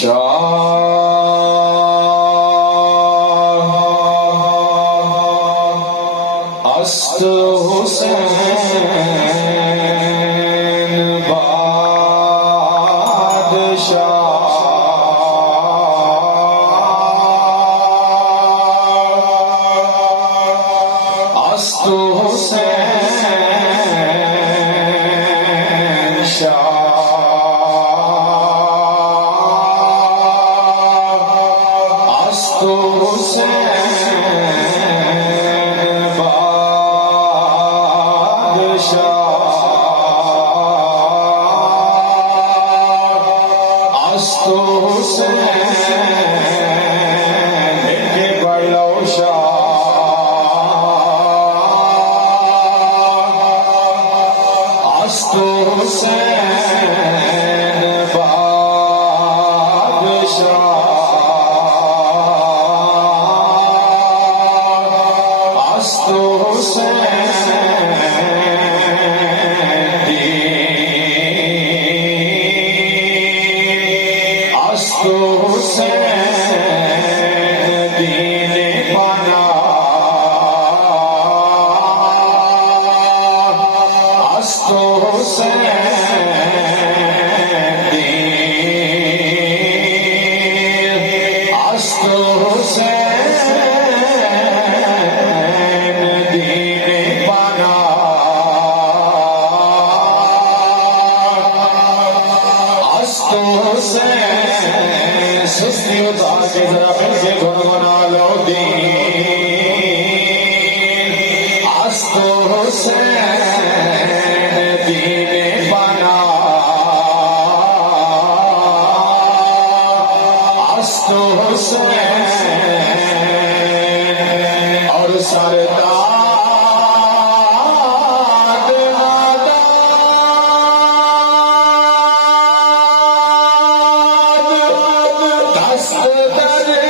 شاه است حسین بادشاه است حسین شاه است حسین بادشاه است حسین کے بڑھو شاہ است حسین بادشاه است حسین است حسین دین پناه است حسین دین است حسین دین پناه است حسین سستی اتار کے ذرا مل کے گنگنا لو دین است حسین دین پناہ است حسین اور سردار دست در